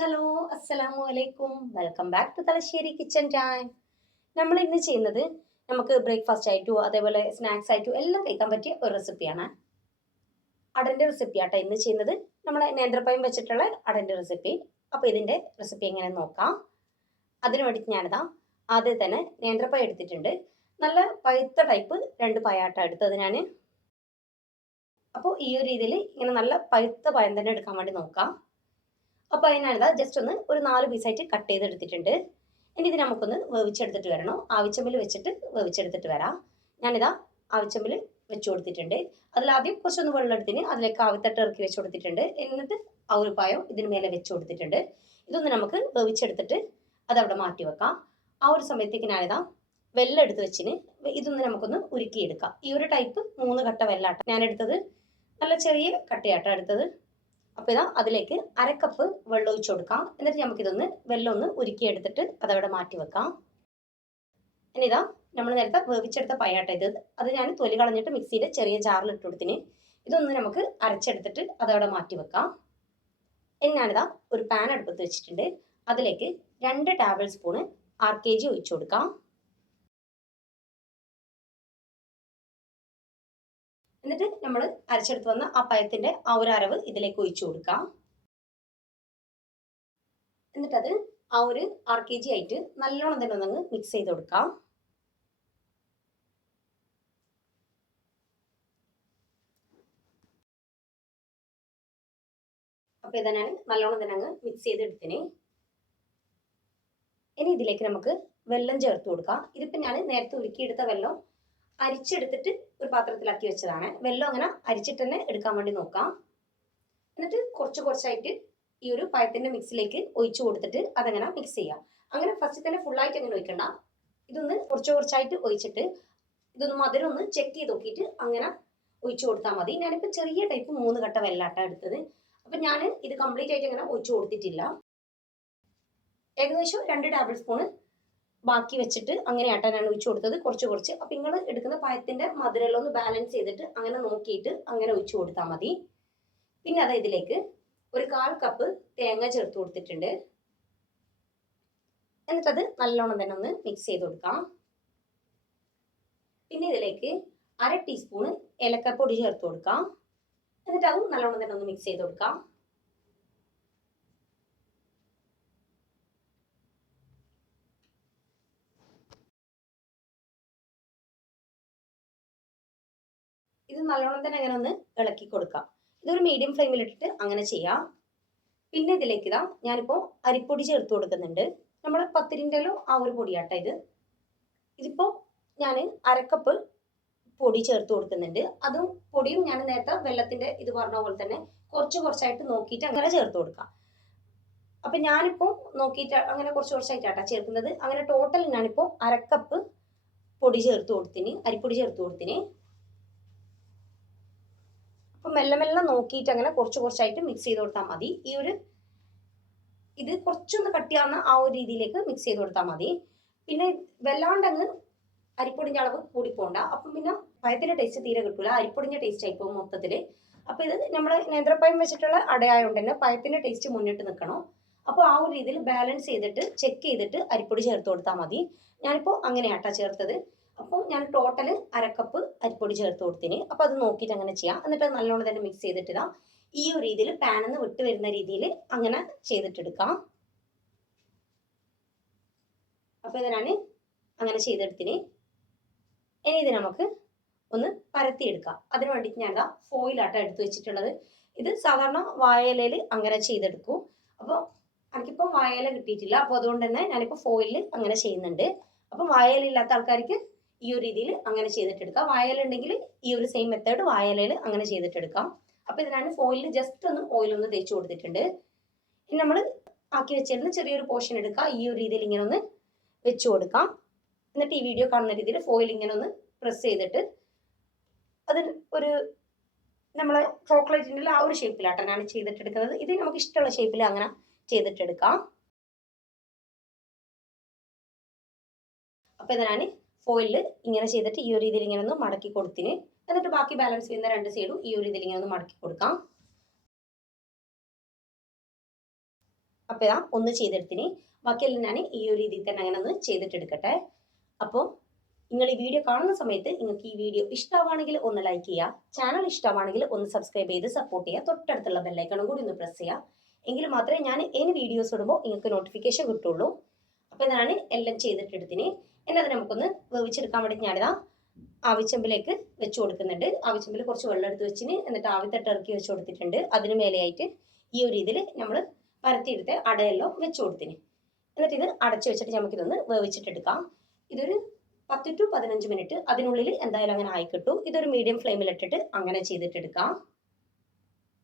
Hello അസ്സലാമു അലൈക്കും welcome back to Thalassery kitchen time. നമ്മൾ ഇന്ന് ചെയ്യുന്നത് നമുക്ക് ബ്രേക്ക്ഫാസ്റ്റ് ആയിട്ടോ അതേപോലെ സ്നാക്സ് ആയിട്ടോ എല്ലാം കഴിക്കാൻ പറ്റിയ ഒരു റെസിപ്പിയാണ്. അടന്റെ റെസിപ്പി ആട്ടോ ഇന്ന് ചെയ്യുന്നത്. നമ്മളെ നേന്ത്രപ്പയം വെച്ചിട്ടുള്ള അടന്റെ റെസിപ്പി. അപ്പോൾ ഇതിന്റെ റെസിപ്പി എങ്ങനെ നോക്കാം. അതിന് വേണ്ടിയിട്ട് ഞാനിതാ ആദ്യം തന്നെ നേന്ത്രപ്പയം എടുത്തിട്ടുണ്ട്. നല്ല പഴുത്ത ടൈപ്പ് രണ്ട് പയാട്ട എടുത്തത് ഞാൻ അപ്പോൾ ഈ ഒരു രീതിയിൽ ഇങ്ങനെ നല്ല പഴുത്ത പയം തന്നെ എടുക്കാൻ വേണ്ടി നോക്കാം. അപ്പോൾ അതിനാണിതാ ജസ്റ്റ് ഒന്ന് ഒരു നാല് പീസായിട്ട് കട്ട് ചെയ്തെടുത്തിട്ടുണ്ട്. ഇനി ഇത് നമുക്കൊന്ന് വേവിച്ചെടുത്തിട്ട് വരണം. ആവിച്ചമ്പിൽ വെച്ചിട്ട് വേവിച്ചെടുത്തിട്ട് വരാം. ഞാനിതാ ആവിച്ചമ്പിൽ വെച്ച് കൊടുത്തിട്ടുണ്ട്. അതിലാദ്യം കുറച്ചൊന്ന് വെള്ളം എടുത്തിന് അതിലേക്ക് ആവിത്തട്ട് ഇറക്കി വെച്ച് കൊടുത്തിട്ടുണ്ട്. എന്നിട്ട് ആ ഒരു പായം ഇതിന് മേലെ വെച്ച് കൊടുത്തിട്ടുണ്ട്. ഇതൊന്ന് നമുക്ക് വേവിച്ചെടുത്തിട്ട് അതവിടെ മാറ്റി വെക്കാം. ആ ഒരു സമയത്തേക്ക് ഞാനിതാ വെള്ളം എടുത്ത് വെച്ചിന്. ഇതൊന്ന് നമുക്കൊന്ന് ഉരുക്കിയെടുക്കാം. ഈ ഒരു ടൈപ്പ് മൂന്ന് കട്ട വെള്ളാട്ട ഞാൻ എടുത്തത് നല്ല ചെറിയ കട്ടയാട്ടം എടുത്തത്. അപ്പോൾ ഇതാ അതിലേക്ക് അരക്കപ്പ് വെള്ളം ഒഴിച്ചു കൊടുക്കാം. എന്നിട്ട് നമുക്കിതൊന്ന് വെള്ളം ഒന്ന് ഉരുക്കിയെടുത്തിട്ട് അതവിടെ മാറ്റി വെക്കാം. ഇനി ഇതാ നമ്മൾ നേരത്തെ വേവിച്ചെടുത്ത പയ്യാട്ട ഇത്. അത് ഞാൻ തൊലി കളഞ്ഞിട്ട് മിക്സിയുടെ ചെറിയ ജാറിൽ ഇട്ട് കൊടുത്തിന്. ഇതൊന്ന് നമുക്ക് അരച്ചെടുത്തിട്ട് അതവിടെ മാറ്റി വെക്കാം. ഇനി ഞാനിതാ ഒരു പാൻ അടുപ്പത്ത് വെച്ചിട്ടുണ്ട്. അതിലേക്ക് രണ്ട് table spoon R K G ഒഴിച്ചു കൊടുക്കാം. എന്നിട്ട് നമ്മൾ അരച്ചെടുത്ത് വന്ന ആ പഴത്തിന്റെ ആ ഒരു അരവ് ഇതിലേക്ക് ഒഴിച്ചു കൊടുക്കാം. എന്നിട്ടത് ആ ഒരു ആർ കെ ജി ആയിട്ട് നല്ലോണം തന്നെ ഒന്നങ്ങ് മിക്സ് ചെയ്ത് കൊടുക്കാം. അപ്പൊ ഇതന്നെയാണ് നല്ലോണം തന്നെ അങ്ങ് മിക്സ് ചെയ്തെടുത്തിനെ. ഇനി ഇതിലേക്ക് നമുക്ക് വെള്ളം ചേർത്ത് കൊടുക്കാം. ഇതിപ്പോ ഞാൻ നേരത്തെ ഉരുക്കിയെടുത്ത വെള്ളം അരിച്ചെടുത്തിട്ട് ഒരു പാത്രത്തിലാക്കി വെച്ചതാണ്. വെള്ളം അങ്ങനെ അരിച്ചിട്ട് തന്നെ എടുക്കാൻ വേണ്ടി നോക്കാം. എന്നിട്ട് കുറച്ച് കുറച്ചായിട്ട് ഈ ഒരു പഴത്തിന്റെ മിക്സിലേക്ക് ഒഴിച്ചു കൊടുത്തിട്ട് അതങ്ങനെ മിക്സ് ചെയ്യാം. അങ്ങനെ ഫസ്റ്റ് തന്നെ ഫുള്ളായിട്ട് അങ്ങനെ ഒഴിക്കണ്ട. ഇതൊന്ന് കുറച്ച് കുറച്ചായിട്ട് ഒഴിച്ചിട്ട് ഇതൊന്ന് മധുരം ഒന്ന് ചെക്ക് ചെയ്ത് നോക്കിയിട്ട് അങ്ങനെ ഒഴിച്ചു കൊടുത്താൽ മതി. ഞാനിപ്പോൾ ചെറിയ ടൈപ്പ് മൂന്ന് കട്ട വെല്ലാട്ട എടുത്തത്. അപ്പം ഞാൻ ഇത് കംപ്ലീറ്റ് ആയിട്ട് അങ്ങനെ ഒഴിച്ചു കൊടുത്തിട്ടില്ല. ഏകദേശം രണ്ട് ടേബിൾ സ്പൂണ് ബാക്കി വെച്ചിട്ട് അങ്ങനെ ആട്ടാനാണ് ഒഴിച്ചു കൊടുത്തത്. കുറച്ച് കുറച്ച്. അപ്പം നിങ്ങൾ എടുക്കുന്ന പഴത്തിന്റെ മധുരമെല്ലാം ഒന്ന് ബാലൻസ് ചെയ്തിട്ട് അങ്ങനെ നോക്കിയിട്ട് അങ്ങനെ ഒഴിച്ചു കൊടുത്താൽ മതി. പിന്നെ അത് ഇതിലേക്ക് ഒരു കാൽ കപ്പ് തേങ്ങ ചേർത്ത് കൊടുത്തിട്ടുണ്ട്. എന്നിട്ടത് നല്ലോണം തന്നെ ഒന്ന് മിക്സ് ചെയ്ത് കൊടുക്കാം. പിന്നെ ഇതിലേക്ക് അര ടീസ്പൂണ് ഏലക്കപ്പൊടി ചേർത്ത് കൊടുക്കാം. എന്നിട്ട് അതും നല്ലോണം തന്നെ ഒന്ന് മിക്സ് ചെയ്ത് കൊടുക്കാം. ഇത് നല്ലോണം തന്നെ അങ്ങനെ ഒന്ന് ഇളക്കി കൊടുക്കാം. ഇതൊരു മീഡിയം ഫ്ലെയിമിൽ ഇട്ടിട്ട് അങ്ങനെ ചെയ്യാം. പിന്നെ ഇതിലേക്ക് ഇതാ ഞാനിപ്പോൾ അരിപ്പൊടി ചേർത്ത് കൊടുക്കുന്നുണ്ട്. നമ്മൾ പത്തിരിന്റെലോ ആ ഒരു പൊടിയാട്ട ഇത്. ഇതിപ്പോൾ ഞാൻ അരക്കപ്പ് പൊടി ചേർത്ത് കൊടുക്കുന്നുണ്ട്. അതും പൊടിയും ഞാൻ നേരത്തെ വെള്ളത്തിന്റെ ഇത് പറഞ്ഞ പോലെ തന്നെ കുറച്ച് കുറച്ചായിട്ട് നോക്കിയിട്ട് അങ്ങനെ ചേർത്ത് കൊടുക്കാം. അപ്പം ഞാനിപ്പോൾ നോക്കിയിട്ട് അങ്ങനെ കുറച്ച് കുറച്ചായിട്ടാ ചേർക്കുന്നത്. അങ്ങനെ ടോട്ടൽ ഞാനിപ്പോൾ അരക്കപ്പ് പൊടി ചേർത്ത് കൊടുത്തിന് അരിപ്പൊടി ചേർത്ത് കൊടുത്തിന്. അപ്പം മെല്ലെ മെല്ലെ നോക്കിയിട്ട് അങ്ങനെ കുറച്ച് കുറച്ചായിട്ട് മിക്സ് ചെയ്ത് കൊടുത്താൽ മതി. ഈ ഒരു ഇത് കുറച്ചൊന്ന് കട്ടിയാവുന്ന ആ ഒരു രീതിയിലേക്ക് മിക്സ് ചെയ്ത് കൊടുത്താൽ മതി. പിന്നെ വല്ലാണ്ട് അങ്ങ് അരിപ്പൊടിന്റെ അളവ് കൂടിപ്പോണ്ട. അപ്പം പിന്നെ പഴത്തിന്റെ ടേസ്റ്റ് തീരെ കിട്ടൂല. അരിപ്പൊടിന്റെ ടേസ്റ്റ് ആയിപ്പോൾ മൊത്തത്തിൽ അപ്പോൾ ഇത് നമ്മൾ നേന്ത്രപ്പയം വെച്ചിട്ടുള്ള അടയായതുകൊണ്ട് തന്നെ പഴത്തിന്റെ ടേസ്റ്റ് മുന്നിട്ട് നിൽക്കണം അപ്പോൾ ആ ഒരു രീതിയിൽ ബാലൻസ് ചെയ്തിട്ട് ചെക്ക് ചെയ്തിട്ട് അരിപ്പൊടി ചേർത്ത് കൊടുത്താൽ മതി. ഞാനിപ്പോൾ അങ്ങനെയാട്ടാ ചേർത്തത്. അപ്പോൾ ഞാൻ ടോട്ടൽ അരക്കപ്പ് അരിപ്പൊടി ചേർത്ത് കൊടുത്തിന്. അപ്പോൾ അത് നോക്കിയിട്ട് അങ്ങനെ ചെയ്യാം. എന്നിട്ട് നല്ലോണം തന്നെ മിക്സ് ചെയ്തിട്ടിടാം. ഈ ഒരു രീതിയിൽ പാനിൽ നിന്ന് വിട്ട് വരുന്ന രീതിയിൽ അങ്ങനെ ചെയ്തിട്ടെടുക്കാം. അപ്പോൾ ഇതിനാണ് അങ്ങനെ ചെയ്തെടുത്തിന്. ഇനി ഇത് നമുക്ക് ഒന്ന് പരത്തിയെടുക്കാം. അതിനു വേണ്ടിയിട്ട് ഞാൻ എന്താ ഫോയിലാട്ടം എടുത്ത് വെച്ചിട്ടുള്ളത്. ഇത് സാധാരണ വായലയിൽ അങ്ങനെ ചെയ്തെടുക്കും. അപ്പോൾ എനിക്കിപ്പോൾ വായല കിട്ടിയിട്ടില്ല. അപ്പോൾ അതുകൊണ്ട് തന്നെ ഞാനിപ്പോൾ ഫോയിലിൽ അങ്ങനെ ചെയ്യുന്നുണ്ട്. അപ്പം വായലില്ലാത്ത ആൾക്കാർക്ക് ഈ ഒരു രീതിയിൽ അങ്ങനെ ചെയ്തിട്ടെടുക്കാം. വായലുണ്ടെങ്കിൽ ഈ ഒരു സെയിം മെത്തേഡ് വായലയിൽ അങ്ങനെ ചെയ്തിട്ടെടുക്കാം. അപ്പോൾ ഇതിനാണ് ഫോയിലിൽ ജസ്റ്റ് ഒന്ന് ഓയിൽ ഒന്ന് തേച്ച് കൊടുത്തിട്ടുണ്ട്. ഇനി നമ്മൾ ആക്കി വെച്ചിരുന്ന ചെറിയൊരു പോർഷൻ എടുക്കുക ഈ ഒരു രീതിയിൽ ഇങ്ങനെ ഒന്ന് വെച്ചു കൊടുക്കാം. എന്നിട്ട് ഈ വീഡിയോ കാണുന്ന രീതിയിൽ ഫോയിൽ ഇങ്ങനെ ഒന്ന് പ്രസ് ചെയ്തിട്ട് അത് ഒരു നമ്മൾ ചോക്ലേറ്റിന്റെ ആ ഒരു ഷേപ്പിലാട്ടോ ഞാൻ ചെയ്തിട്ടെടുക്കുന്നത്. ഇത് നമുക്ക് ഇഷ്ടമുള്ള ഷേപ്പിൽ അങ്ങനെ ചെയ്തിട്ടെടുക്കാം. അപ്പോൾ ഇത് ഞാൻ ഫോയിലിൽ ഇങ്ങനെ ചെയ്തിട്ട് ഈ ഒരു രീതിയിൽ ഇങ്ങനെ ഒന്ന് മടക്കി കൊടുത്തിന്. എന്നിട്ട് ബാക്കി ബാലൻസ് ചെയ്യുന്ന രണ്ട് സൈഡും ഈ ഒരു രീതിയിൽ ഇങ്ങനെ ഒന്ന് മടക്കി കൊടുക്കാം. അപ്പോൾ ഇതാ ഒന്ന് ചെയ്തെടുത്തിന്. ബാക്കിയെല്ലാം ഞാൻ ഈ ഒരു രീതിയിൽ തന്നെ അങ്ങനെ ഒന്ന് ചെയ്തിട്ടെടുക്കട്ടെ. അപ്പോൾ നിങ്ങൾ ഈ വീഡിയോ കാണുന്ന സമയത്ത് നിങ്ങൾക്ക് ഈ വീഡിയോ ഇഷ്ടമാണെങ്കിൽ ഒന്ന് ലൈക്ക് ചെയ്യുക. ചാനൽ ഇഷ്ടമാണെങ്കിൽ ഒന്ന് സബ്സ്ക്രൈബ് ചെയ്ത് സപ്പോർട്ട് ചെയ്യുക. തൊട്ടടുത്തുള്ള ബെല്ലൈക്കണും കൂടി ഒന്ന് പ്രസ് ചെയ്യുക. എങ്കിൽ മാത്രമേ ഞാൻ ഇനി വീഡിയോസ് ഇടുമ്പോൾ നിങ്ങൾക്ക് നോട്ടിഫിക്കേഷൻ കിട്ടുള്ളൂ. അപ്പോൾ ഇതാണ് എല്ലാം ചെയ്തിട്ടെടുത്തിന്. എന്നത് നമുക്കൊന്ന് വേവിച്ചെടുക്കാൻ വേണ്ടി ഞാനിതാ ആവിച്ചമ്പിലേക്ക് വെച്ച് കൊടുക്കുന്നുണ്ട്. ആവിച്ചമ്പിൽ കുറച്ച് വെള്ളം എടുത്ത് വെച്ചിന് എന്നിട്ട് ആവിത്തട്ട് ഇറക്കി വെച്ച് കൊടുത്തിട്ടുണ്ട്. അതിന് മേലെയായിട്ട് ഈ ഒരു ഇതിൽ നമ്മൾ പരത്തിയെടുത്ത് അടയെല്ലാം വെച്ച് കൊടുത്തിന്. എന്നിട്ട് ഇത് അടച്ചു വെച്ചിട്ട് നമുക്കിതൊന്ന് വേവിച്ചിട്ടെടുക്കാം. ഇതൊരു പത്ത് ടു പതിനഞ്ച് മിനിറ്റ് അതിനുള്ളിൽ എന്തായാലും അങ്ങനെ ആയി കിട്ടും. ഇതൊരു മീഡിയം ഫ്ലെയിമിൽ ഇട്ടിട്ട് അങ്ങനെ ചെയ്തിട്ടെടുക്കാം.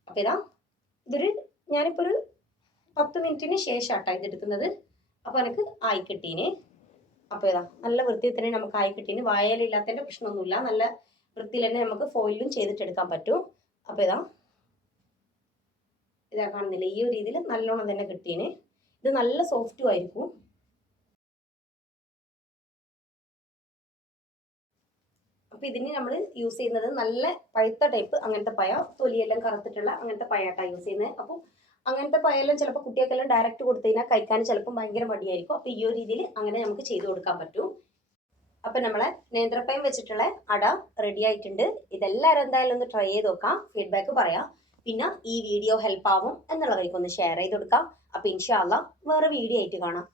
അപ്പോൾ ഇതാ ഇതൊരു ഞാനിപ്പോൾ ഒരു പത്ത് മിനിറ്റിന് ശേഷം ആട്ടാ ഇതെടുക്കുന്നത്. അപ്പോൾ എനിക്ക് ആയി കിട്ടീന്. അപ്പോൾ ഇതാ നല്ല വൃത്തിയിൽ തന്നെ നമുക്ക് ആയി കിട്ടീന്. വായലില്ലാത്തതിന്റെ പ്രശ്നമൊന്നുമില്ല. നല്ല വൃത്തിയിൽ തന്നെ നമുക്ക് ഫോയിലും ചെയ്തിട്ടെടുക്കാൻ പറ്റും. അപ്പോൾ ഇതാ ഇതാ കാണുന്നില്ല? ഈ ഒരു രീതിയിൽ നല്ലോണം തന്നെ കിട്ടീന്. ഇത് നല്ല സോഫ്റ്റും ആയിരിക്കും. അപ്പോൾ ഇതിന് നമ്മൾ യൂസ് ചെയ്യുന്നത് നല്ല പഴുത്ത ടൈപ്പ് അങ്ങനത്തെ പയ തൊലിയെല്ലാം കറുത്തിട്ടുള്ള അങ്ങനത്തെ പഴാട്ടാണ് യൂസ് ചെയ്യുന്നത്. അപ്പോൾ അങ്ങനത്തെ പായെല്ലാം ചിലപ്പോൾ കുട്ടികൾക്കെല്ലാം ഡയറക്റ്റ് കൊടുത്തു കഴിഞ്ഞാൽ കഴിക്കാൻ ചിലപ്പോൾ ഭയങ്കര മടിയായിരിക്കും. അപ്പോൾ ഈ ഒരു രീതിയിൽ അങ്ങനെ നമുക്ക് ചെയ്തു കൊടുക്കാൻ പറ്റും. അപ്പം നമ്മളെ നേന്ത്രപ്പയം വെച്ചിട്ടുള്ള അട റെഡി ആയിട്ടുണ്ട്. ഇതെല്ലാവരും എന്തായാലും ഒന്ന് ട്രൈ ചെയ്ത് നോക്കാം. ഫീഡ്ബാക്ക് പറയാം. പിന്നെ ഈ വീഡിയോ ഹെൽപ്പ് ആവും എന്നുള്ളവർക്ക് ഒന്ന് ഷെയർ ചെയ്ത് കൊടുക്കാം. അപ്പോൾ ഇൻഷാല്ല വേറെ വീഡിയോ ആയിട്ട് കാണാം.